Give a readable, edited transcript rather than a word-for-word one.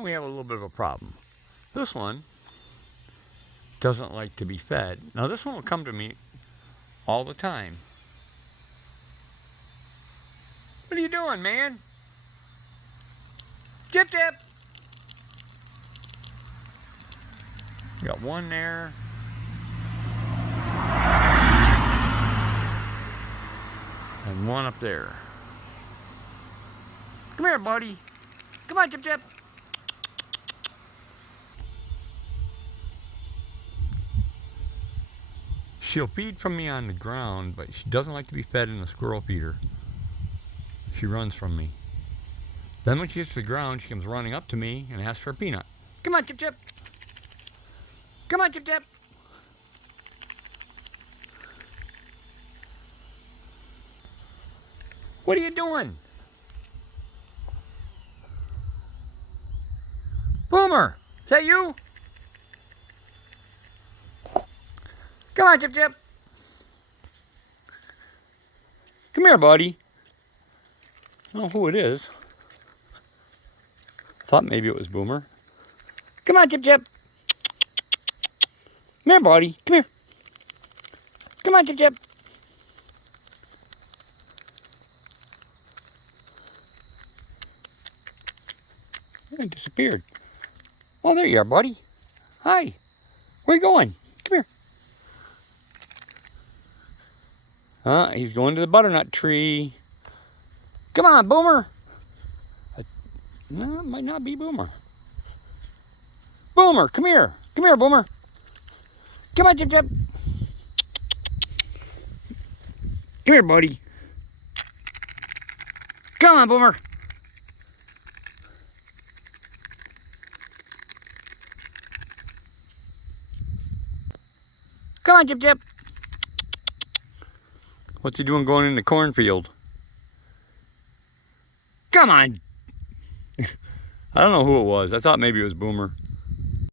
We have a little bit of a problem. This one doesn't like to be fed. Now this one will come to me all the time. What are you doing, man? Dip dip! Got one there. And one up there. Come here, buddy. Come on, Dip Dip. She'll feed from me on the ground, but she doesn't like to be fed in the squirrel feeder. She runs from me. Then when she gets to the ground, she comes running up to me and asks for a peanut. Come on, Dip Dip. Come on, Dip Dip. What are you doing? Boomer, is that you? Come on, Dip Dip. Come here, buddy. I don't know who it is. Thought maybe it was Boomer. Come on, Dip Dip. Come here, buddy. Come here. Come on, Dip Dip. It disappeared. Oh, there you are, buddy. Hi. Where you going? Come here. He's going to the butternut tree. Come on, Boomer. No, it might not be Boomer. Boomer, come here. Come here, Boomer. Come on, Dip Dip. Come here, buddy. Come on, Boomer. Come on, Dip Dip. What's he doing going in the cornfield? Come on. I don't know who it was. I thought maybe it was Boomer.